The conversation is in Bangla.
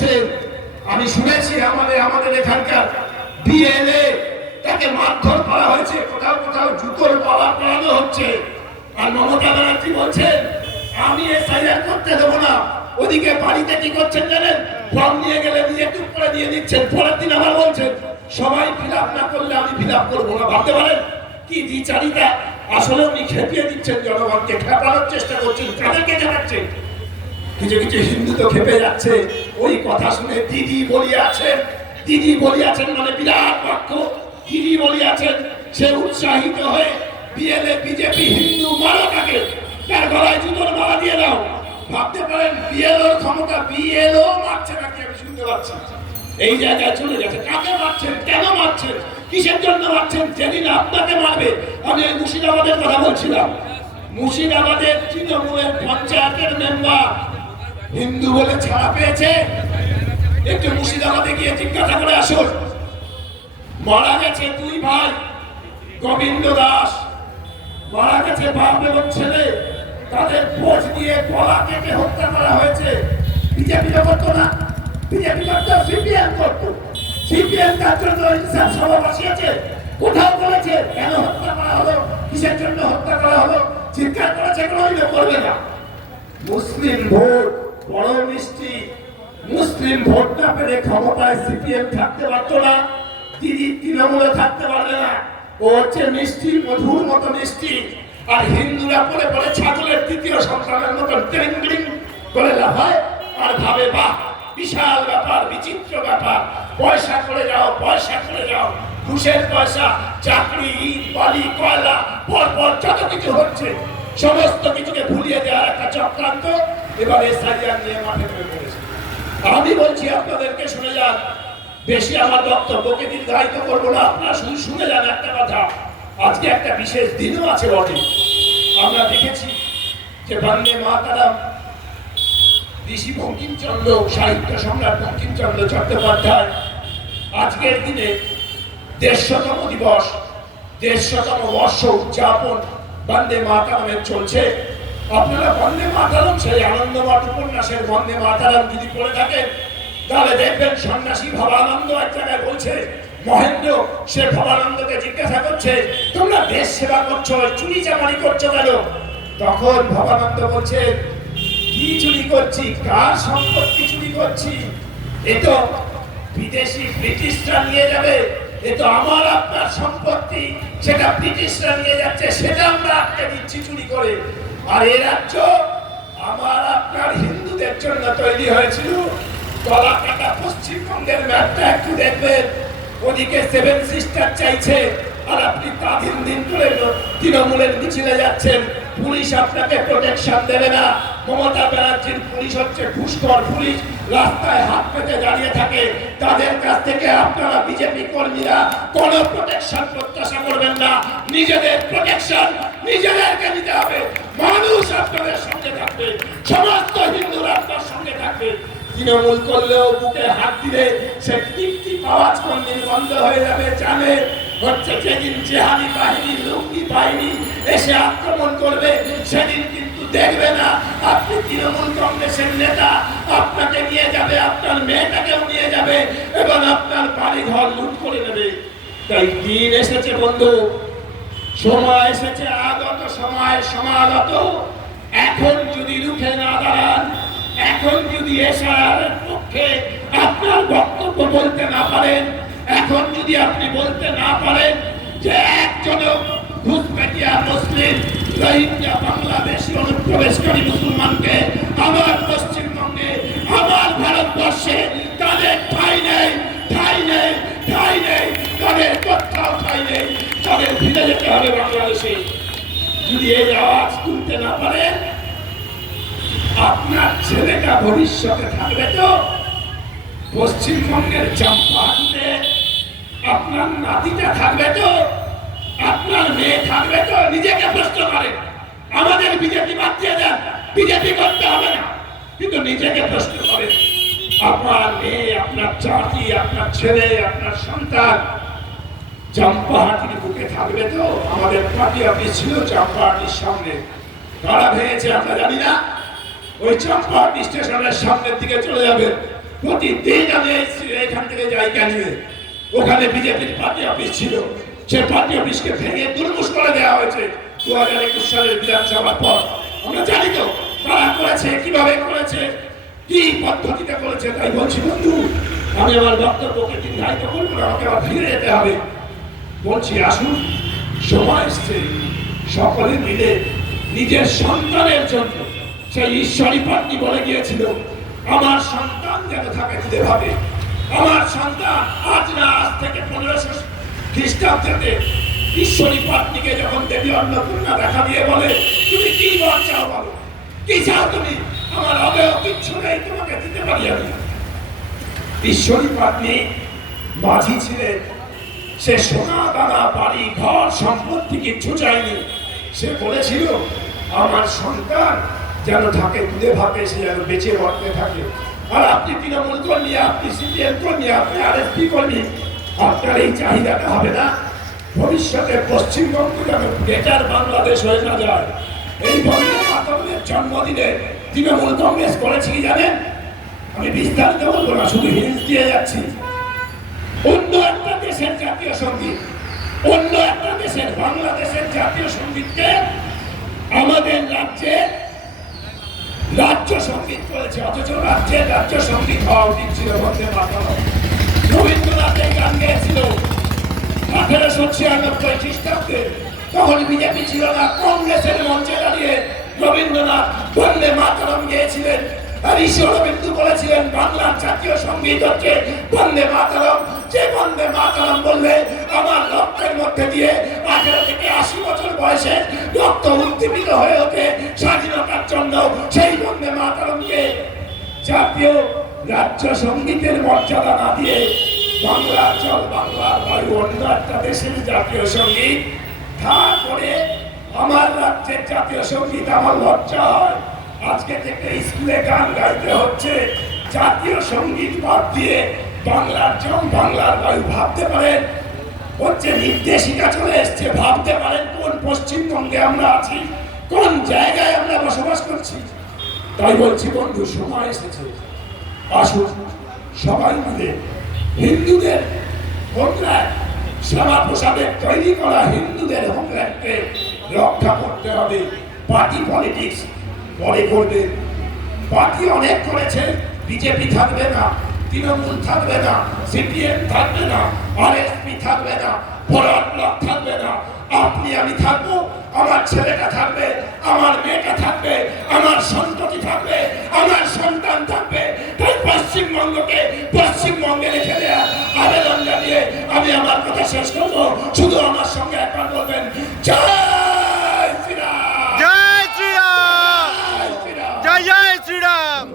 দেখছেন, আমি শুনেছি আমাদের এখানকার বিএলএ তাকে মারধর করা হয়েছে, কোথাও কোথাও জুতোর পালা পরানো হচ্ছে। আর মমতা ব্যানার্জি বলছেন আমি এসআইআর করতে দেবো না। ওদিকে বাড়িতে কি করছেন জানেন? ফর্ম নিয়ে গেলে নিজে টুক করে দিয়ে দিচ্ছেন, পরের দিন আবার বলছেন সবাই ফিল আপ না করলে আমি ফিল আপ করবো না। ভাবতে পারেন কি দ্বিচারিতা! আসলে উনি খেপিয়ে দিচ্ছেন জনগণকে, খেপানোর চেষ্টা করছেন। কাদেরকে খেপাচ্ছেন? কিছু কিছু হিন্দু তো খেপে যাচ্ছে ওই কথা শুনে। দিদি বলিয়াছেন মানে বিরাট বাক্য। দিদি বলিয়াছেন, সে উৎসাহিত হয়ে বিএলএ বিজেপি হিন্দু মারা তাকে, তার গলায় জুতোর মালা দিয়ে দাও। ভাবতে পারেন বিএলওর ক্ষমতা, বিএলও মারছে নাকি আমি শুনতে পাচ্ছি। এই জায়গায় চলে গেছে। কাকে মারছেন, কেন মারছেন, কিসের জন্য মারছেন? যেদিন আপনাকে মারবে, আমি ওই মুর্শিদাবাদের কথা বলছিলাম, মুর্শিদাবাদের তৃণমূলের পঞ্চায়েতের মেম্বার হিন্দু বলে ছাড়া পেয়েছে। একটু মুর্শিদাবাদে গিয়ে জিজ্ঞাসা করে আসুন। মারা গেছে দুই ভাই, গোবিন্দ দাস মারা গেছে, বাপ এবং ছেলে, তাদের ভোজ দিয়ে গলা কেটে হত্যা করা হয়েছে। বিজেপি তো করতো না, বিজেপি করতো, সিপিএম করতো। সিপিএম তার জন্য ইনসাফ সভা বসিয়েছে, কোথাও বলেছে কেন হত্যা করা হলো, কিসের জন্য হত্যা করা হলো, চিৎকার করেছে, কোনো করবে না। মুসলিম ভোট বড় মিষ্টি, মুসলিম ভোট না পেলে ক্ষমতায় সিপিএম থাকতে পারতো না, দিদি তৃণমূলে থাকতে পারবে না। ও হচ্ছে মিষ্টি, মধুর মতো মিষ্টি। আর হিন্দুরা পরে পরে ছাগলের তৃতীয় সন্তানের মতো ট্রিং ট্রিং করে লাফায় আর ভাবে বাহ বিশাল ব্যাপার, বিচিত্র ব্যাপার, পয়সা করে যাও, পয়সা করে যাও, ঘুষের পয়সা, চাকরি, ইট, বালি, কয়লা, পরপর যত কিছু হচ্ছে সমস্ত কিছুকে ভুলিয়ে দেওয়ার একটা চক্রান্ত এবার এসআইআর নিয়ে মাঠে নেমে পড়েছে। আমি বলছি আপনাদেরকে, শুনে যান, বেশি আমার বক্তব্যকে দীর্ঘায়িত করবো না, আপনারা শুধু শুনে যান একটা কথা। আজকে একটা বিশেষ দিনও আছে বটে। আমরা দেখেছি যে বন্দে মাতরম ঋষি বঙ্কিমচন্দ্র, সাহিত্য সম্রাট বঙ্কিমচন্দ্র চট্টোপাধ্যায় আজকের দিনে ১৫০তম দিবস, ১৫০তম বর্ষ উদযাপন বন্দে মাতরমের চলছে। আপনারা বন্দে মাতরম, সেই আনন্দমঠ উপন্যাসের বন্দে মাতরম যদি পড়ে থাকেন তাহলে দেখবেন সন্ন্যাসী ভবানন্দ এক জায়গায় বলছে, মহেন্দ্র সে ভবানন্দকে জিজ্ঞাসা করছে তোমরা দেশ সেবা করছো, চুরি চামারি করছো কেন? তখন ভবানন্দ বলছে কি চুরি করছি, কার সম্পত্তি চুরি করছি? এ তো বিদেশি ব্রিটিশরা নিয়ে যাবে, এ তো আমার আপনার সম্পত্তি, সেটা ব্রিটিশরা নিয়ে যাচ্ছে, সেটা আমরা আটকে দিচ্ছি চুরি করে। আর এ রাজ্য আমার আপনার হিন্দুদের জন্য তৈরি হয়েছিল। গলা কাটা পশ্চিমবঙ্গের ম্যাপটা একটু দেখবেন, ওদিকে 7 সিস্টার চাইছে আর আপনি তা দিন করে তৃণমূলের মিছিলে যাচ্ছেন। পুলিশ আপনাকে প্রোটেকশন দেবে না। মমতা ব্যানার্জির পুলিশ হচ্ছে ঘুষখোর পুলিশ, রাস্তায় হাত পেতে দাঁড়িয়ে থাকে। তাদের কাছ থেকে আপনারা বিজেপি কর্মীরা কোনো প্রোটেকশন প্রত্যাশা করবেন না। নিজেদের প্রোটেকশন নিজেদেরকে নিতে হবে। মানুষ আপনাদের সঙ্গে থাকবে, সমস্ত হিন্দুরা আপনার সঙ্গে থাকবে। তৃণমূল করলেও বুকে হাত দিলে সে টিপটি আওয়াজ কোনদিন বন্ধ হয়ে যাবে জানে। হচ্ছে যেদিন জেহাদি বাহিনী, লুঙ্গি বাহিনী এসে আক্রমণ করবে সেদিন কিন্তু দেখবে না আপনি তৃণমূল কংগ্রেসের নেতা আপনাকে নিয়ে যাবে, আপনার মেয়েটাকেও নিয়ে যাবে এবং আপনার বাড়ি ঘর লুট করে নেবে। তাই দিন এসেছে বন্ধু, সময় এসেছে, আগত সময় সমাগত। এখন যদি রুখে না দাঁড়ান, এখন যদি এসআইআরের পক্ষে আপনার বক্তব্য বলতে না পারেন, এখন যদি আপনি বলতে না পারেন যে একজন ঘুষপেটিয়া মুসলিম রোহিঙ্গা বাংলাদেশি অনুপ্রবেশকারী মুসলমানকে আমার পশ্চিমবঙ্গে, আমার ভারতবর্ষে তাদের ঠাঁই নেই, ঠাঁই নেই, ঠাঁই নেই, তাদের কোথাও ঠাঁই নেই, তাদের ফিরে যেতে হবে বাংলাদেশে। যদি এই আওয়াজ তুলতে না পারেন, আপনার ছেলেটা ভবিষ্যতে থাকবে তো পশ্চিমবঙ্গের চম্পাহাটিতে? আপনার নাতিটা থাকবে তো? আপনার মেয়ে থাকবে তো? নিজেকে প্রশ্ন করেন। আমাদের বিজেপি বাদ দিয়ে দেন, বিজেপি করতে হবে না, কিন্তু নিজেকে প্রশ্ন করেন। আপনার মেয়ে, আপনার জাতি, আপনার ছেলে, আপনার সন্তান চম্পাহাটির বুকে থাকবে তো? আমাদের পার্টি অফিস ছিল চম্পাহাটির সামনে, কারা ভেঙেছে আমরা জানি না। ওই চম্পাহাটি স্টেশনের সামনের দিকে চলে যাবেন, প্রতিদিন আমি এখান থেকে যাই ক্যানিংয়ে, ওখানে বিজেপির পার্টি অফিস ছিল, সে পার্টি অফিসকে ভেঙে দুর্মুষ করে দেওয়া হয়েছে 2021 সালের বিধানসভার পর। আমরা জানি তো কারা করেছে, কিভাবে করেছে, কি পদ্ধতিতে করেছে। তাই বলছি বন্ধু, আমি আমার বক্তব্যকে দীর্ঘায়িত করবো না, আমাকে আবার ফিরে যেতে হবে। বলছি আসুন, সময় এসছে সকলে মিলে নিজের সন্তানের জন্য, সেই ঈশ্বরী পাত্নী বলে গিয়েছিল, আমার সন্তান যেন থাকে খুদে ভাবে। আমার সন্তান আজ না, আজ থেকে 1500 খ্রিস্টাব্দে ঈশ্বরী পাত্নীকে যখন দেবী অন্নপূর্ণা দেখা দিয়ে বলে, তুমি কি বর চাও বলো, কি চাও তুমি, আমার অবয়ব কিচ্ছু নেই, তোমাকে দিতে পারি আমি। ঈশ্বরী পাত্নী মাঝি ছিলেন, সে সোনা দানা বাড়ি ঘর সম্পত্তি কিচ্ছু চায়নি। সে বলেছিল আমার সন্তান যেন থাকে দুধে ভাতে, সে যেন বেঁচে বর্তে থাকে। আর আপনি তৃণমূল কর্মী, আপনি সিপিএম কর্মী, আপনি আরএসপি কর্মী, আপনার এই চাহিদাটা হবে না? ভবিষ্যতে পশ্চিমবঙ্গ যেন বেটার বাংলাদেশ হয়ে না যায়। এই বন্দে মাতরমের জন্মদিনে তৃণমূল কংগ্রেস করেছে কি জানেন? আমি বিস্তারিত বলবো না, শুধু হিন্স দিয়ে যাচ্ছি। অন্য একটা দেশের জাতীয় সঙ্গীত, অন্য একটা দেশের, বাংলাদেশের জাতীয় সঙ্গীতকে আমাদের রাজ্যে রাজ্য সঙ্গীত করেছে, অথচ রাজ্যের রাজ্য সঙ্গীত হওয়া উচিত ছিল বন্দে মাতরম। রবীন্দ্রনাথ এই গান গেয়েছিল 1896 খ্রিস্টাব্দে, তখন বিজেপি ছিল না, কংগ্রেসের মঞ্চে দাঁড়িয়ে রবীন্দ্রনাথ বন্দে মাতরম গেয়েছিলেন। আর ঈশ্বর বিন্দু বলেছিলেন বাংলার জাতীয় সঙ্গীত হচ্ছে বন্দে মাতরম। যে বন্দে মাতরম বললে আমার রক্তের মধ্যে দিয়ে 18 থেকে 80 বছর বয়সে রক্ত উদ্দীপিত হয়ে ওঠে স্বাধীনতার জন্য, সেই বন্দে মাতরমকে জাতীয় রাজ্য সঙ্গীতের মর্যাদা না দিয়ে বাংলার জল, বাংলার বায়ু, অন্য একটা দেশের জাতীয় সঙ্গীত, তারপরে আমার রাজ্যের জাতীয় সঙ্গীত, আমার লজ্জা হয়। আজকে থেকে স্কুলে গান গাইতে হচ্ছে জাতীয় সঙ্গীত বাদ দিয়ে বাংলার জল, বাংলার বায়ু। ভাবতে পারেন হচ্ছে নির্দেশিকা চলে এসছে, ভাবতে পারেন কোন পশ্চিমবঙ্গে আমরা আছি, কোন জায়গায় আমরা বসবাস করছি। তাই বলছি বন্ধু, সময় এসেছে, আসুন সবাই মিলে হিন্দুদের হোমল্যান্ড, শ্যামা প্রসাদের তৈরি করা হিন্দুদের হোমল্যান্ডকে রক্ষা করতে হবে। পার্টি পলিটিক্স পরে করবে, পার্টি অনেক করেছে, বিজেপি থাকবে না, তৃণমূল থাকবে না, সিপিএম থাকবে না, আরএসপি থাকবে না, ফরওয়ার্ড ব্লক থাকবে না, আপনি আমি থাকবো, আমার ছেলেটা থাকবে, আমার মেয়েটা থাকবে, আমার সন্ততি থাকবে, আমার সন্তান থাকবে। তাই পশ্চিমবঙ্গকে পশ্চিমবঙ্গে রেখে দেওয়া আবেদন জানিয়ে আমি আমার কথা শেষ করবো। শুধু আমার সঙ্গে একবার বলবেন জয় শ্রীরাম, জয় শ্রীরাম, জয় জয় শ্রীরাম।